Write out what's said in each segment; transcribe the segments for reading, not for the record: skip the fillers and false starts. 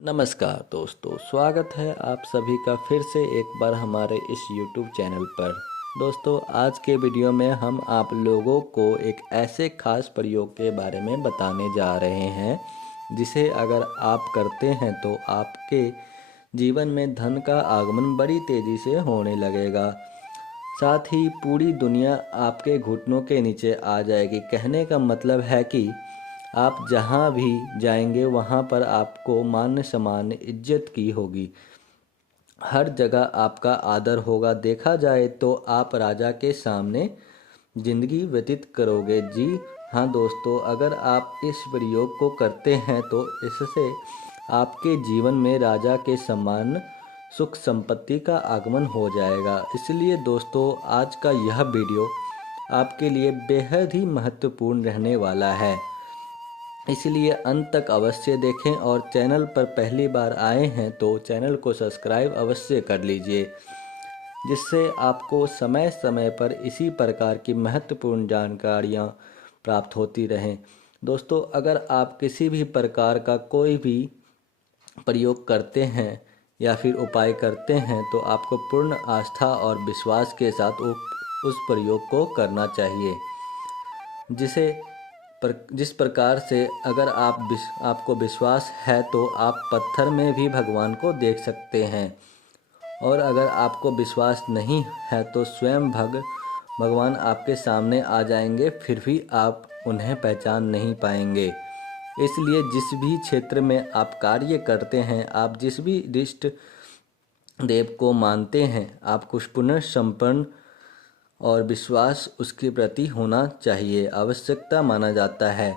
नमस्कार दोस्तों, स्वागत है आप सभी का फिर से एक बार हमारे इस YouTube चैनल पर। दोस्तों, आज के वीडियो में हम आप लोगों को एक ऐसे खास प्रयोग के बारे में बताने जा रहे हैं जिसे अगर आप करते हैं तो आपके जीवन में धन का आगमन बड़ी तेज़ी से होने लगेगा। साथ ही पूरी दुनिया आपके घुटनों के नीचे आ जाएगी। कहने का मतलब है कि आप जहाँ भी जाएंगे वहाँ पर आपको मान सम्मान इज्जत की होगी। हर जगह आपका आदर होगा। देखा जाए तो आप राजा के सामने जिंदगी व्यतीत करोगे। जी हाँ दोस्तों, अगर आप इस प्रयोग को करते हैं तो इससे आपके जीवन में राजा के समान सुख संपत्ति का आगमन हो जाएगा। इसलिए दोस्तों, आज का यह वीडियो आपके लिए बेहद ही महत्वपूर्ण रहने वाला है, इसलिए अंत तक अवश्य देखें। और चैनल पर पहली बार आए हैं तो चैनल को सब्सक्राइब अवश्य कर लीजिए, जिससे आपको समय समय पर इसी प्रकार की महत्वपूर्ण जानकारियाँ प्राप्त होती रहें। दोस्तों, अगर आप किसी भी प्रकार का कोई भी प्रयोग करते हैं या फिर उपाय करते हैं तो आपको पूर्ण आस्था और विश्वास के साथ उस प्रयोग को करना चाहिए। जिस प्रकार से अगर आपको विश्वास है तो आप पत्थर में भी भगवान को देख सकते हैं, और अगर आपको विश्वास नहीं है तो स्वयं भगवान आपके सामने आ जाएंगे, फिर भी आप उन्हें पहचान नहीं पाएंगे। इसलिए जिस भी क्षेत्र में आप कार्य करते हैं, आप जिस भी इष्ट देव को मानते हैं, आपको पुनः संपन्न और विश्वास उसके प्रति होना चाहिए, आवश्यकता माना जाता है।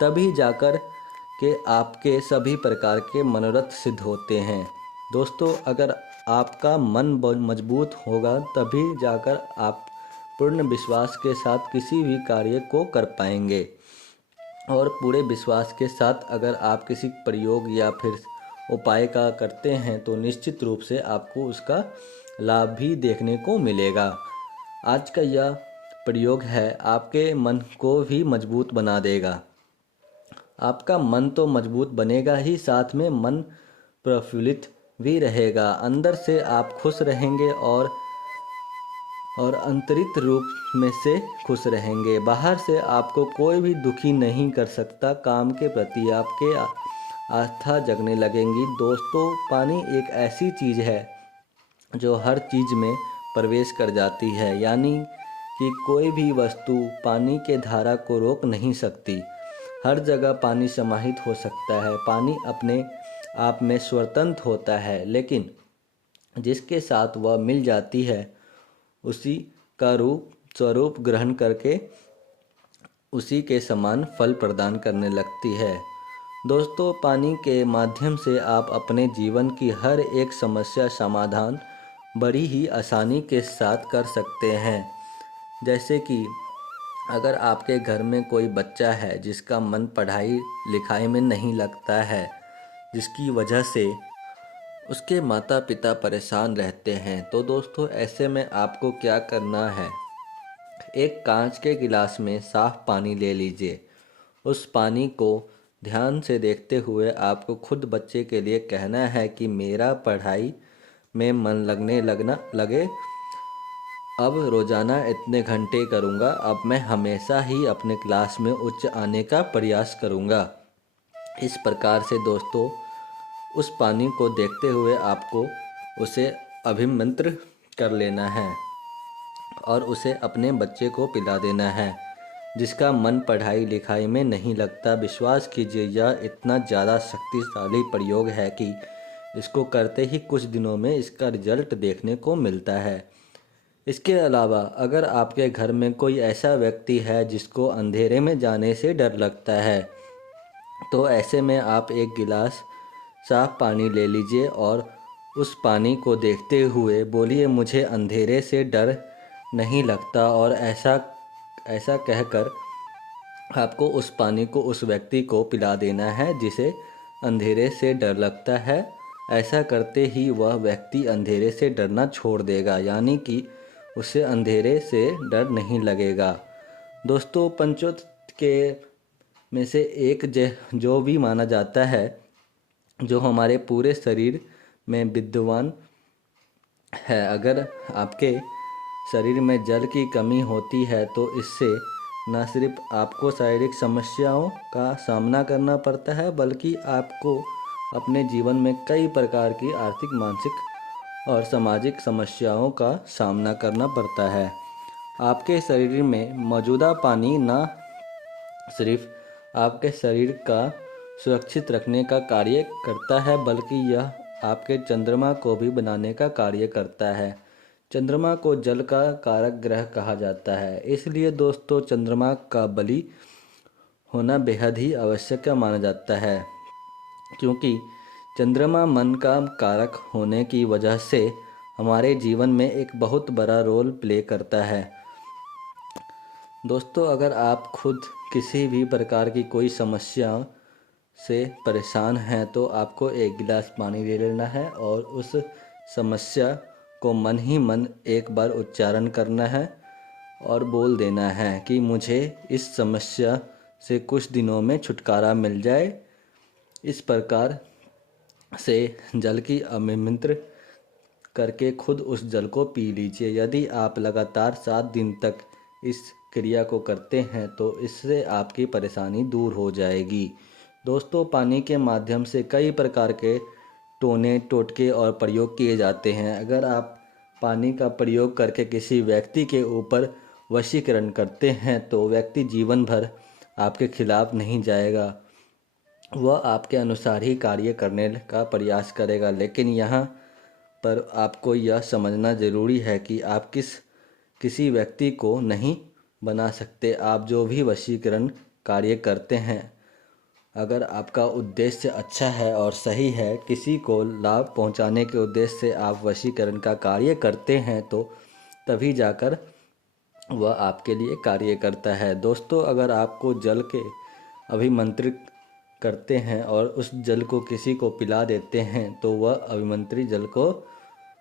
तभी जाकर के आपके सभी प्रकार के मनोरथ सिद्ध होते हैं। दोस्तों, अगर आपका मन मजबूत होगा तभी जाकर आप पूर्ण विश्वास के साथ किसी भी कार्य को कर पाएंगे। और पूरे विश्वास के साथ अगर आप किसी प्रयोग या फिर उपाय का करते हैं तो निश्चित रूप से आपको उसका लाभ भी देखने को मिलेगा। आज का यह प्रयोग है आपके मन को भी मजबूत बना देगा। आपका मन तो मजबूत बनेगा ही, साथ में मन प्रफुल्लित भी रहेगा। अंदर से आप खुश रहेंगे और आंतरिक रूप में से खुश रहेंगे। बाहर से आपको कोई भी दुखी नहीं कर सकता। काम के प्रति आपके आस्था जगने लगेंगी। दोस्तों, पानी एक ऐसी चीज़ है जो हर चीज़ में प्रवेश कर जाती है, यानी कि कोई भी वस्तु पानी के धारा को रोक नहीं सकती। हर जगह पानी समाहित हो सकता है। पानी अपने आप में स्वतंत्र होता है, लेकिन जिसके साथ वह मिल जाती है उसी का स्वरूप ग्रहण करके उसी के समान फल प्रदान करने लगती है। दोस्तों, पानी के माध्यम से आप अपने जीवन की हर एक समस्या समाधान बड़ी ही आसानी के साथ कर सकते हैं। जैसे कि अगर आपके घर में कोई बच्चा है जिसका मन पढ़ाई लिखाई में नहीं लगता है, जिसकी वजह से उसके माता पिता परेशान रहते हैं, तो दोस्तों ऐसे में आपको क्या करना है, एक कांच के गिलास में साफ पानी ले लीजिए। उस पानी को ध्यान से देखते हुए आपको खुद बच्चे के लिए कहना है कि मेरा पढ़ाई में मन लगना लगे। अब रोज़ाना इतने घंटे करूँगा। अब मैं हमेशा ही अपने क्लास में उच्च आने का प्रयास करूँगा। इस प्रकार से दोस्तों, उस पानी को देखते हुए आपको उसे अभिमंत्रित कर लेना है और उसे अपने बच्चे को पिला देना है जिसका मन पढ़ाई लिखाई में नहीं लगता। विश्वास कीजिए, यह इतना ज़्यादा शक्तिशाली प्रयोग है कि इसको करते ही कुछ दिनों में इसका रिजल्ट देखने को मिलता है। इसके अलावा अगर आपके घर में कोई ऐसा व्यक्ति है जिसको अंधेरे में जाने से डर लगता है, तो ऐसे में आप एक गिलास साफ पानी ले लीजिए और उस पानी को देखते हुए बोलिए, मुझे अंधेरे से डर नहीं लगता। और ऐसा ऐसा कहकर आपको उस पानी को उस व्यक्ति को पिला देना है जिसे अंधेरे से डर लगता है। ऐसा करते ही वह व्यक्ति अंधेरे से डरना छोड़ देगा, यानी कि उसे अंधेरे से डर नहीं लगेगा। दोस्तों, पंचों के में से एक जो भी माना जाता है जो हमारे पूरे शरीर में विद्यमान है। अगर आपके शरीर में जल की कमी होती है तो इससे न सिर्फ आपको शारीरिक समस्याओं का सामना करना पड़ता है, बल्कि आपको अपने जीवन में कई प्रकार की आर्थिक, मानसिक और सामाजिक समस्याओं का सामना करना पड़ता है। आपके शरीर में मौजूदा पानी न सिर्फ आपके शरीर का सुरक्षित रखने का कार्य करता है, बल्कि यह आपके चंद्रमा को भी बनाने का कार्य करता है। चंद्रमा को जल का कारक ग्रह कहा जाता है, इसलिए दोस्तों चंद्रमा का बलि होना बेहद ही आवश्यक माना जाता है, क्योंकि चंद्रमा मन का कारक होने की वजह से हमारे जीवन में एक बहुत बड़ा रोल प्ले करता है। दोस्तों, अगर आप खुद किसी भी प्रकार की कोई समस्या से परेशान हैं तो आपको एक गिलास पानी ले लेना है और उस समस्या को मन ही मन एक बार उच्चारण करना है और बोल देना है कि मुझे इस समस्या से कुछ दिनों में छुटकारा मिल जाए। इस प्रकार से जल की अभिमंत्रण करके खुद उस जल को पी लीजिए। यदि आप लगातार 7 दिन तक इस क्रिया को करते हैं तो इससे आपकी परेशानी दूर हो जाएगी। दोस्तों, पानी के माध्यम से कई प्रकार के टोने, टोटके और प्रयोग किए जाते हैं। अगर आप पानी का प्रयोग करके किसी व्यक्ति के ऊपर वशीकरण करते हैं तो व्यक्ति जीवन भर आपके खिलाफ नहीं जाएगा, वह आपके अनुसार ही कार्य करने का प्रयास करेगा। लेकिन यहाँ पर आपको यह समझना ज़रूरी है कि आप किसी व्यक्ति को नहीं बना सकते। आप जो भी वशीकरण कार्य करते हैं, अगर आपका उद्देश्य अच्छा है और सही है, किसी को लाभ पहुंचाने के उद्देश्य से आप वशीकरण का कार्य करते हैं, तो तभी जाकर वह आपके लिए कार्य करता है। दोस्तों, अगर आपको जल के अभिमंत्रित करते हैं और उस जल को किसी को पिला देते हैं तो वह अभिमंत्रित जल को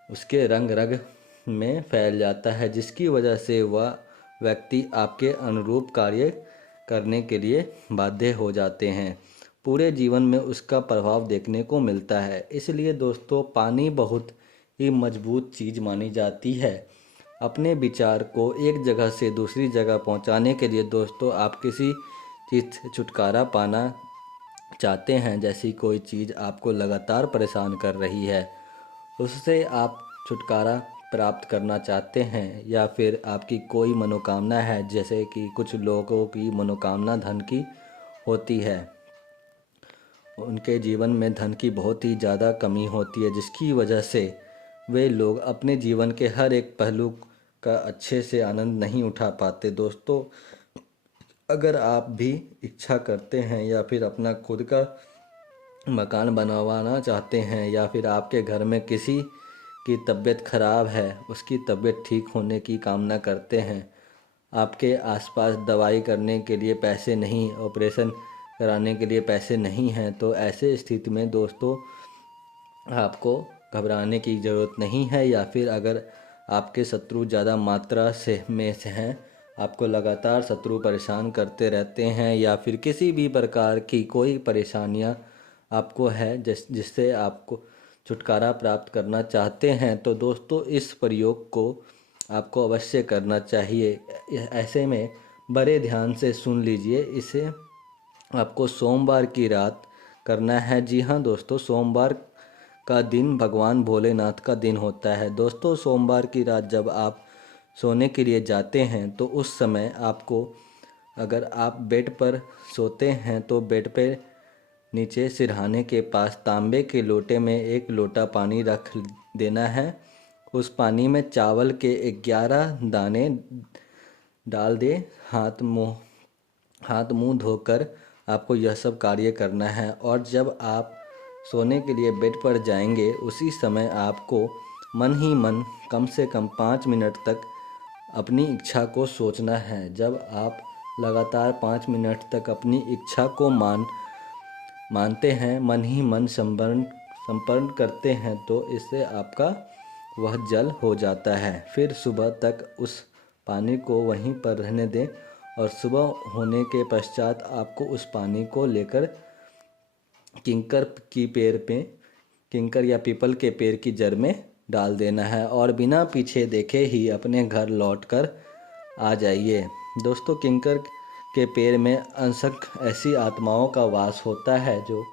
उसके रग रग में फैल जाता है, जिसकी वजह से वह व्यक्ति आपके अनुरूप कार्य करने के लिए बाध्य हो जाते हैं। पूरे जीवन में उसका प्रभाव देखने को मिलता है। इसलिए दोस्तों, पानी बहुत ही मजबूत चीज़ मानी जाती है। अपने विचार को एक जगह से दूसरी जगह पहुंचाने के लिए दोस्तों, आप किसी चीज़ से छुटकारा पाना चाहते हैं, जैसी कोई चीज़ आपको लगातार परेशान कर रही है, उससे आप छुटकारा प्राप्त करना चाहते हैं, या फिर आपकी कोई मनोकामना है, जैसे कि कुछ लोगों की मनोकामना धन की होती है, उनके जीवन में धन की बहुत ही ज़्यादा कमी होती है, जिसकी वजह से वे लोग अपने जीवन के हर एक पहलू का अच्छे से आनंद नहीं उठा पाते। दोस्तों, अगर आप भी इच्छा करते हैं या फिर अपना खुद का मकान बनवाना चाहते हैं, या फिर आपके घर में किसी की तबीयत खराब है, उसकी तबीयत ठीक होने की कामना करते हैं, आपके आसपास दवाई करने के लिए पैसे नहीं, ऑपरेशन कराने के लिए पैसे नहीं हैं, तो ऐसे स्थिति में दोस्तों आपको घबराने की ज़रूरत नहीं है। या फिर अगर आपके शत्रु ज़्यादा मात्रा से हैं, आपको लगातार शत्रु परेशान करते रहते हैं, या फिर किसी भी प्रकार की कोई परेशानियां आपको है जिससे आपको छुटकारा प्राप्त करना चाहते हैं, तो दोस्तों इस प्रयोग को आपको अवश्य करना चाहिए। ऐसे में बड़े ध्यान से सुन लीजिए। इसे आपको सोमवार की रात करना है। जी हाँ दोस्तों, सोमवार का दिन भगवान भोलेनाथ का दिन होता है। दोस्तों, सोमवार की रात जब आप सोने के लिए जाते हैं तो उस समय आपको, अगर आप बेड पर सोते हैं तो बेड पे नीचे सिरहाने के पास तांबे के लोटे में 1 लोटा पानी रख देना है। उस पानी में चावल के 11 दाने डाल दे। हाथ मुंह धोकर आपको यह सब कार्य करना है, और जब आप सोने के लिए बेड पर जाएंगे उसी समय आपको मन ही मन कम से कम 5 मिनट तक अपनी इच्छा को सोचना है। जब आप लगातार 5 मिनट तक अपनी इच्छा को मानते हैं, मन ही मन संपन्न करते हैं, तो इससे आपका वह जल हो जाता है। फिर सुबह तक उस पानी को वहीं पर रहने दें, और सुबह होने के पश्चात आपको उस पानी को लेकर किंकर की पेड़ पे किंकर या पीपल के पेड़ की जड़ में डाल देना है और बिना पीछे देखे ही अपने घर लौटकर आ जाइए। दोस्तों, किंकर के पेड़ में अंशक ऐसी आत्माओं का वास होता है जो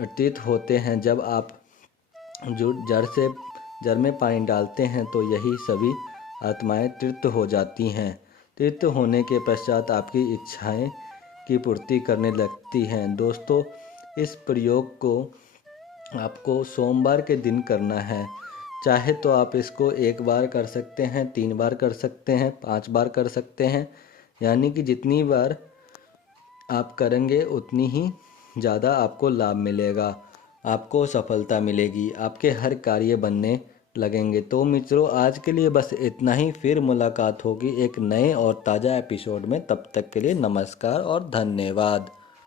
अतीत होते हैं। जब आप जो जड़ में पानी डालते हैं तो यही सभी आत्माएं तृप्त हो जाती हैं। तृप्त होने के पश्चात आपकी इच्छाएं की पूर्ति करने लगती हैं। दोस्तों, इस प्रयोग को आपको सोमवार के दिन करना है। चाहे तो आप इसको 1 बार कर सकते हैं, 3 बार कर सकते हैं, 5 बार कर सकते हैं, यानी कि जितनी बार आप करेंगे उतनी ही ज़्यादा आपको लाभ मिलेगा, आपको सफलता मिलेगी, आपके हर कार्य बनने लगेंगे। तो मित्रों, आज के लिए बस इतना ही। फिर मुलाकात होगी एक नए और ताज़ा एपिसोड में। तब तक के लिए नमस्कार और धन्यवाद।